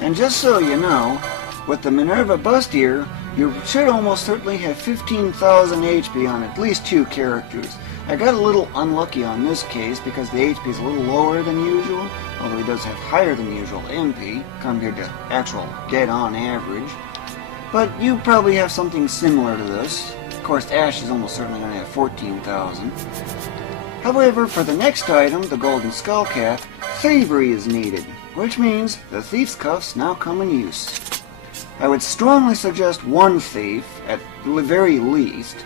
And just so you know, with the Minerva Bustier, you should almost certainly have 15,000 HP on at least 2 characters. I got a little unlucky on this case because the HP is a little lower than usual, although he does have higher than usual MP compared to actual dead-on average. But you probably have something similar to this. Of course, Ash is almost certainly going to have 14,000. However, for the next item, the golden skullcap, thievery is needed, which means the thief's cuffs now come in use. I would strongly suggest 1 thief, at the very least,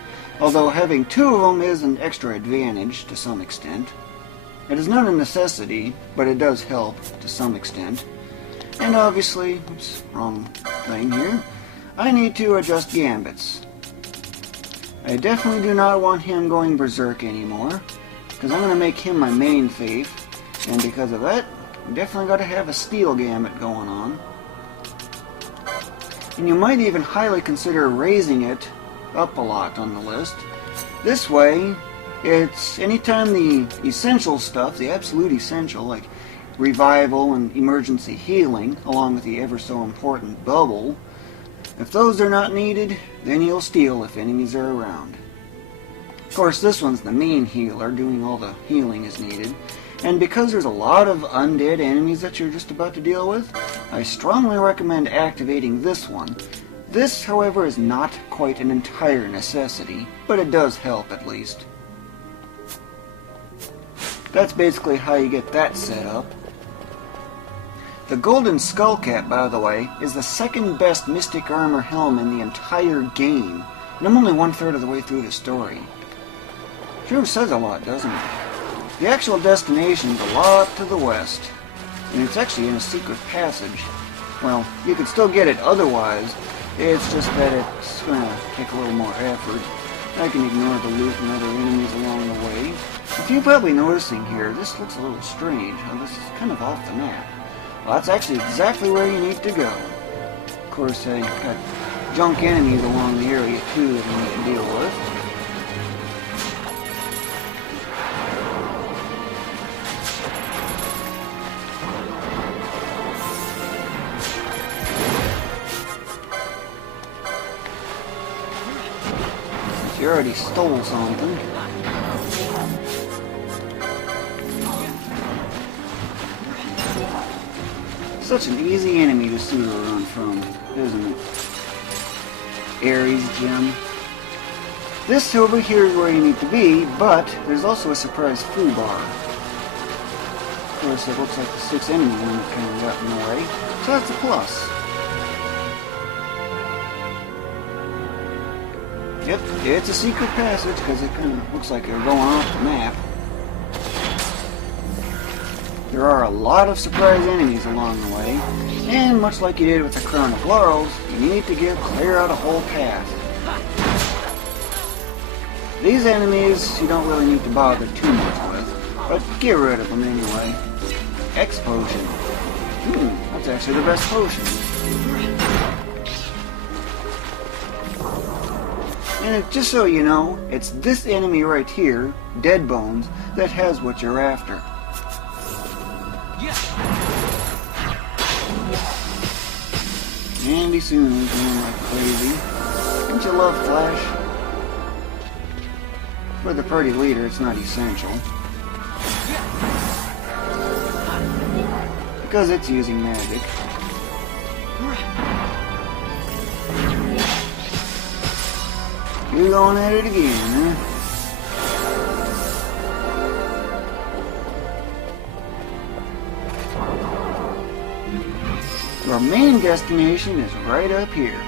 although having 2 of them is an extra advantage to some extent. It is not a necessity, but it does help to some extent. And obviously, oops, wrong thing here, I need to adjust gambits. I definitely do not want him going berserk anymore, because I'm going to make him my main thief, and because of that, I definitely got to have a steel gambit going on. And you might even highly consider raising it up a lot on the list. This way, it's anytime the essential stuff, the absolute essential, like revival and emergency healing, along with the ever so important bubble, if those are not needed, then you'll steal if enemies are around. Of course, this one's the main healer, doing all the healing is needed. And because there's a lot of undead enemies that you're just about to deal with, I strongly recommend activating this one. This, however, is not quite an entire necessity, but it does help at least. That's basically how you get that set up. The golden skullcap, by the way, is the second best mystic armor helm in the entire game, and I'm only 1/3 of the way through the story. Sure says a lot, doesn't it? The actual destination is a lot to the west, and it's actually in a secret passage. Well, you could still get it otherwise, it's just that it's going to take a little more effort. I can ignore the loot and other enemies along the way. If you're probably noticing here, this looks a little strange. Now, this is kind of off the map. Well, that's actually exactly where you need to go. Of course, you've got junk enemies along the area too that you need to deal with. You already stole something. Such an easy enemy to pseudo run from, isn't it? Ares gem. This over here is where you need to be, but there's also a surprise foobar. Of course, it looks like the 6 enemy unit kind of got in the way, so that's a plus. Yep, it's a secret passage because it kind of looks like they're going off the map. There are a lot of surprise enemies along the way, and much like you did with the Crown of Laurels, you need to clear out a whole path. These enemies you don't really need to bother too much with, but get rid of them anyway. X potion. That's actually the best potion. And just so you know, it's this enemy right here, Deadbones, that has what you're after. Andy soon is going like crazy. Don't you love Flash? For the party leader, it's not essential. Because it's using magic. You're going at it again, huh? Your main destination is right up here.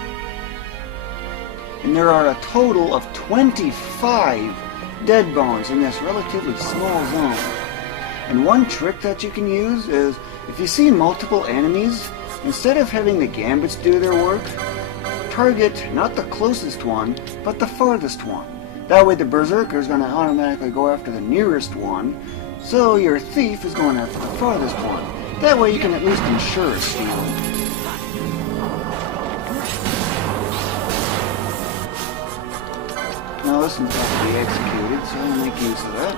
And there are a total of 25 deadbones in this relatively small zone. And one trick that you can use is, if you see multiple enemies, instead of having the gambits do their work, target not the closest one, but the farthest one. That way the berserker is going to automatically go after the nearest one, so your thief is going after the farthest one. That way you can at least ensure a steal. Now this one's got to be executed, so I'll make use of that.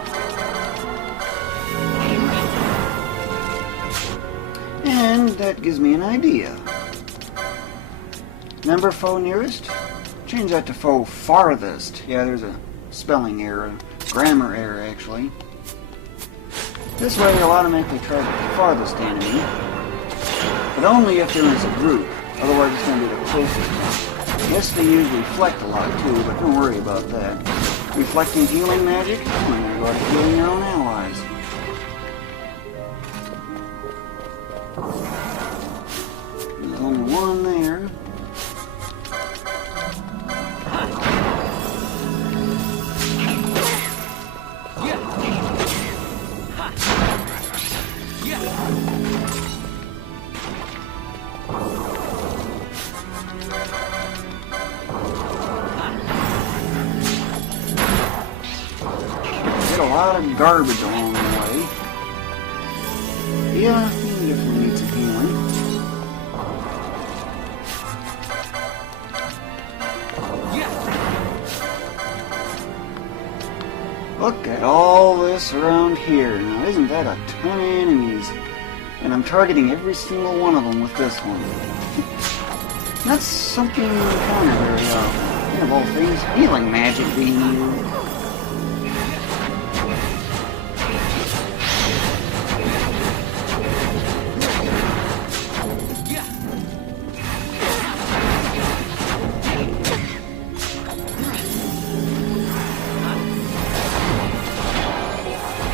And that gives me an idea. Remember foe nearest? Change that to foe farthest. Yeah, there's a spelling error, grammar error actually. This way you'll automatically target the farthest enemy, but only if they're in a group. Otherwise it's going to be the closest. Yes, they use reflect a lot too, but don't worry about that. Reflecting healing magic, you're going to go to healing your own allies. There's only one there. Get a lot of garbage along the way. Yeah, you definitely need some healing. Look at all this around here. Now, isn't that a ton of enemies? And I'm targeting every single one of them with this one. That's something you encounter very often. And of all things, healing magic being used.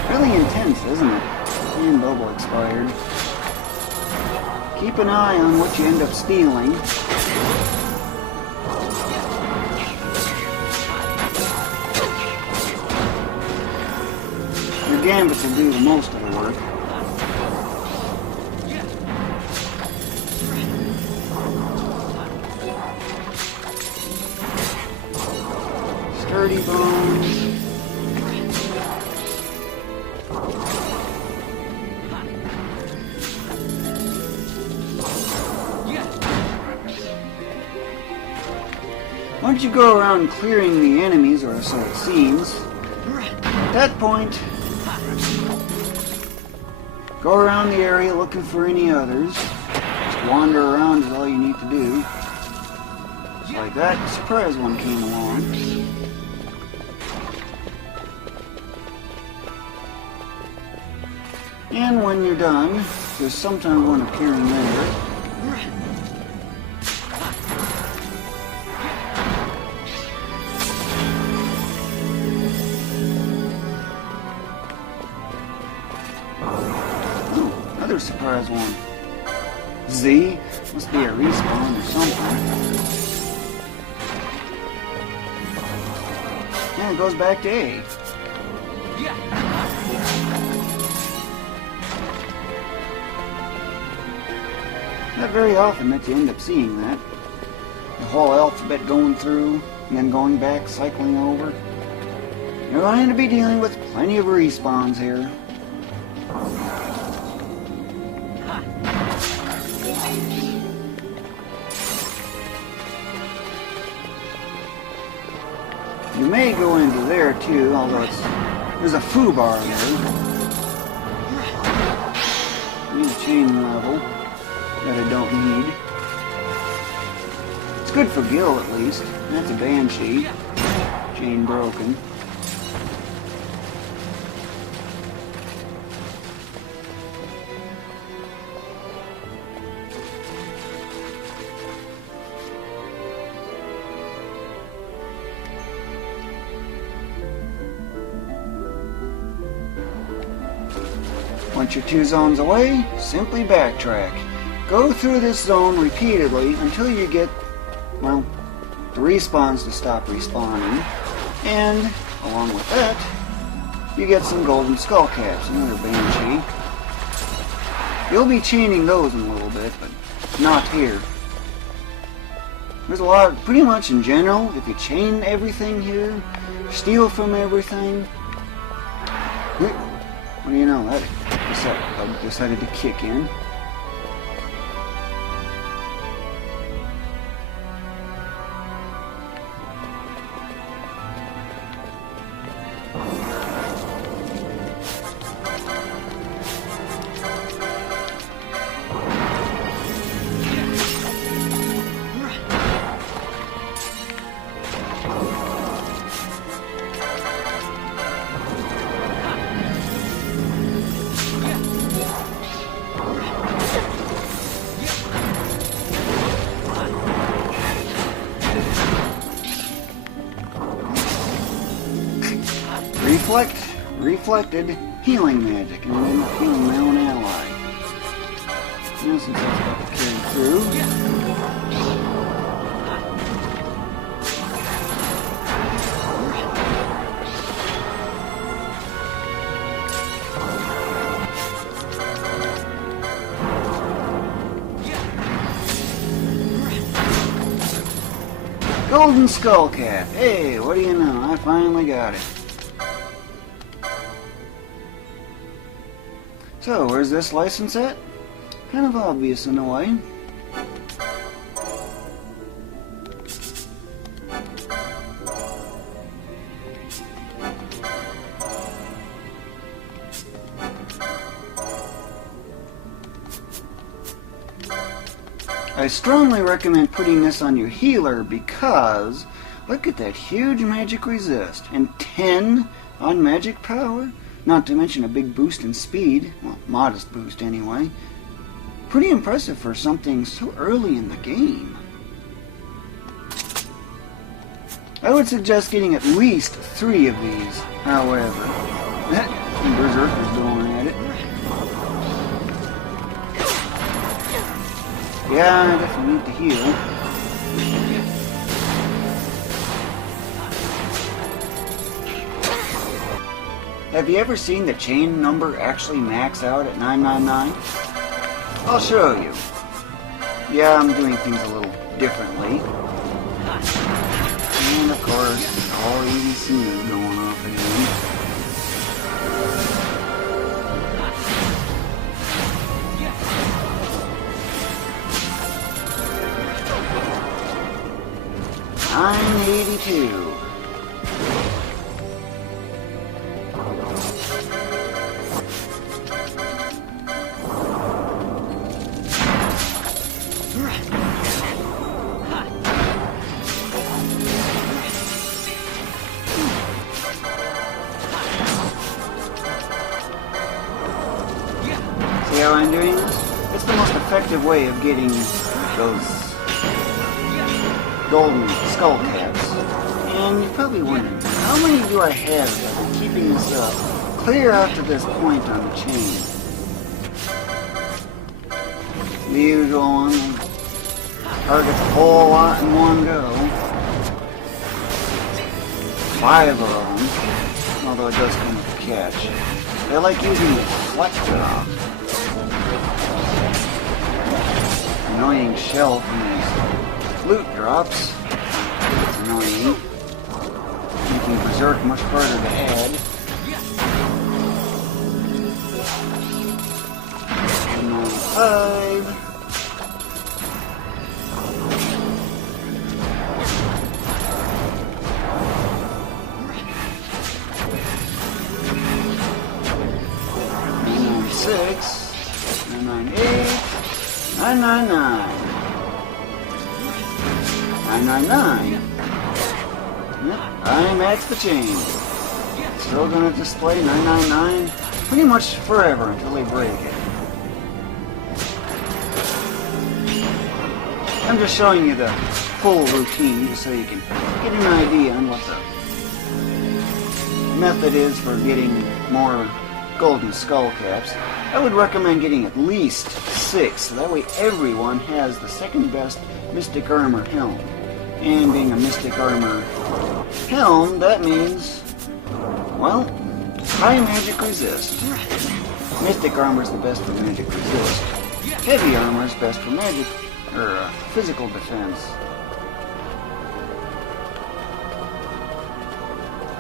Really intense, isn't it? And bubble expired. Keep an eye on what you end up stealing. Your gambits will do the most of the work. Sturdy bones. Once you go around clearing the enemies, or so it seems, at that point, go around the area looking for any others. Just wander around is all you need to do. Just like that, surprise one came along. And when you're done, there's sometimes one appearing there. Surprise one. Z? Must be a respawn or something. And it goes back to A. Not very often that you end up seeing that. The whole alphabet going through, and then going back, cycling over. You're going to be dealing with plenty of respawns here. You may go into there too, although there's a foobar there. I need a chain level that I don't need. It's good for Gil at least. That's a banshee. Chain broken. Once you're 2 zones away, simply backtrack. Go through this zone repeatedly until you get, well, the respawns to stop respawning. And, along with that, you get some golden skullcaps, another banshee. You'll be chaining those in a little bit, but not here. There's a lot, pretty much in general, if you chain everything here, steal from everything, what do you know, that decided to kick in. reflected healing magic, and I end up healing my own ally. Now since that's got to carry through. Golden skullcap. Hey, what do you know? I finally got it. So, where's this license at? Kind of obvious in a way. I strongly recommend putting this on your healer because look at that huge magic resist and 10 on magic power, not to mention a big boost in speed, well, modest boost anyway. Pretty impressive for something so early in the game. I would suggest getting at least 3 of these, however. Berserker's going at it. Yeah, I definitely need to heal. Have you ever seen the chain number actually max out at 999? I'll show you. Yeah, I'm doing things a little differently. And of course, all EDC is going off again. I'm 82. See how I'm doing this? It's the most effective way of getting those golden skull caps. And you're probably wondering, how many do I have that are keeping this up clear out to this point on the chain? The usual one. Targets a whole lot in one go. 5 of them. Although it does come with a catch. They like using the flex drop. Annoying shell from these loot drops. It's annoying. Making Berserk much harder to add. And 5. And 6. And 9, 8. 999. 999. Yep, I maxed the chain. Still gonna display 999 pretty much forever until they break it. I'm just showing you the full routine just so you can get an idea on what the method is for getting more golden skull caps. I would recommend getting at least 6, so that way everyone has the second best Mystic Armor helm. And being a Mystic Armor helm, that means, well, high magic resist. Mystic Armor is the best for magic resist. Heavy Armor is best for magic, or physical defense.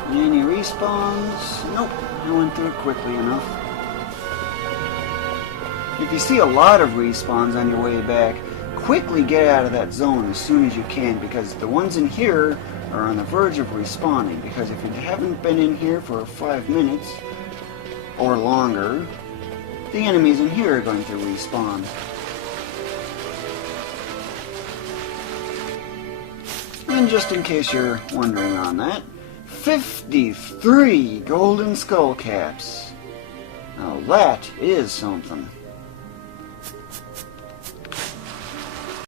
Any respawns? Nope, I went through it quickly enough. If you see a lot of respawns on your way back, quickly get out of that zone as soon as you can, because the ones in here are on the verge of respawning. Because if you haven't been in here for 5 minutes or longer, the enemies in here are going to respawn. And just in case you're wondering on that, 53 golden skull caps. Now that is something.